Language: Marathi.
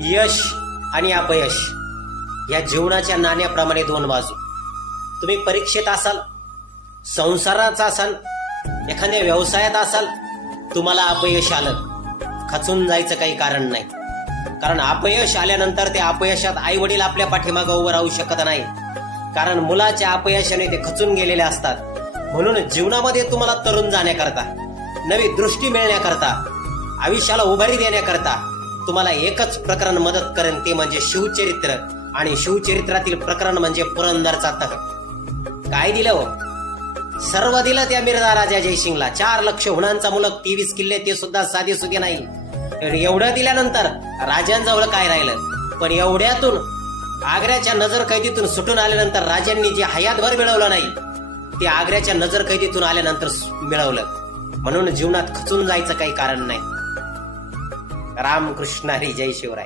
यश आणि अपयश या जीवनाच्या नाण्याप्रमाणे दोन बाजू. तुम्ही परीक्षेत असाल, संसारात असाल, एखाद्या व्यवसायात असाल, तुम्हाला अपयश आलं, खचून जायचं काही कारण नाही. कारण अपयश आल्यानंतर ते अपयशात आई वडील आपल्या पाठीमागं उभं राहू शकत नाही. कारण मुलाच्या अपयशाने ते खचून गेलेले असतात. म्हणून जीवनामध्ये तुम्हाला तरुण जाण्याकरता, नवी दृष्टी मिळण्याकरता, आयुष्याला उभारी देण्याकरता तुम्हाला एकच प्रकरण मदत करेन, ते म्हणजे शिवचरित्र. आणि शिवचरित्रातील प्रकरण म्हणजे पुरंदरचा तह. काय दिलं हो? सर्व दिलं त्या मिर्झा राजा जयसिंगला. 4 लक्ष हुणांचा मुलक, 23 किल्ले, ते सुद्धा साधे सुधे नाही. एवढं दिल्यानंतर राजांजवळ काय राहिलं? पण एवढ्यातून आग्र्याच्या नजर कैदीतून सुटून आल्यानंतर राजांनी जे हयातभर मिळवलं नाही, ते आग्र्याच्या नजर कैदीतून आल्यानंतर मिळवलं. म्हणून जीवनात खचून जायचं काही कारण नाही. रामकृष्ण हरी, जय शिवराय.